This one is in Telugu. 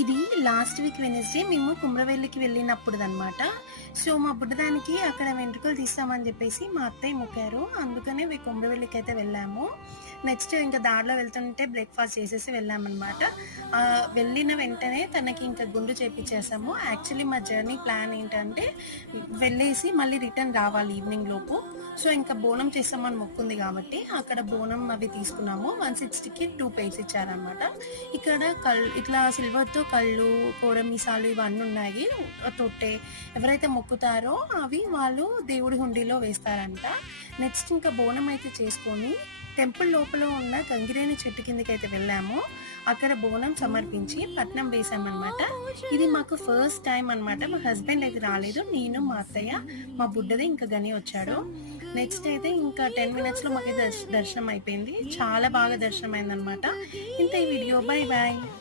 ఇది లాస్ట్ వీక్ వెడ్నెస్‌డే మేము కుమ్రవెల్లికి వెళ్ళినప్పుడుదనమాట. సో, మా బుడ్డదానికి అక్కడ వెంట్రుకలు తీస్తామని జెప్పేసి మా అత్తయ్య మొక్కారు. అందుకనే కుమ్రవెల్లికైతే వెళ్ళాము. నెక్స్ట్ ఇంకా దారిలో వెళ్తుంటే బ్రేక్‌ఫాస్ట్ చేసేసి వెళ్ళామనమాట. వెళ్ళిన వెంటనే తనకి ఇంకా గుండు చేపిచ్చేసాము. యాక్చువల్లీ మా జర్నీ ప్లాన్ ఏంటంటే వెళ్ళేసి మళ్ళీ రిటర్న్ రావాలి ఈవినింగ్ లోపు. సో, ఇంకా బోనం చేస్తామని మొక్కుంది కాబట్టి అక్కడ బోనం అవి తీసుకున్నాము. 160కి 2 పెయిర్స్ ఇచ్చారనమాట. ఇక్కడ ఇట్లా సిల్వర్‌తో కళ్ళు, కోరమీసాలు ఇవన్నీ ఉన్నాయి. తొట్టె ఎవరైతే మొక్కుతారో అవి వాళ్ళు దేవుడి హుండీలో వేస్తారంట. నెక్స్ట్ ఇంకా బోనం అయితే చేసుకొని టెంపుల్ లోపల ఉన్న గంగిరేణి చెట్టు కిందకైతే వెళ్ళాము. అక్కడ బోనం సమర్పించి పట్నం వేసామన్నమాట. ఇది మాకు ఫస్ట్ టైం అనమాట. మా హస్బెండ్ అయితే రాలేదు. నేను, మా అత్తయ్య, మా బుడ్డది ఇంకా గని వచ్చాడు. నెక్స్ట్ అయితే ఇంకా 10 మినిట్స్‌లో మాకైతే దర్శనం అయిపోయింది. చాలా బాగా దర్శనం అయిందనమాట. ఇంత ఈ వీడియో. Bye bye.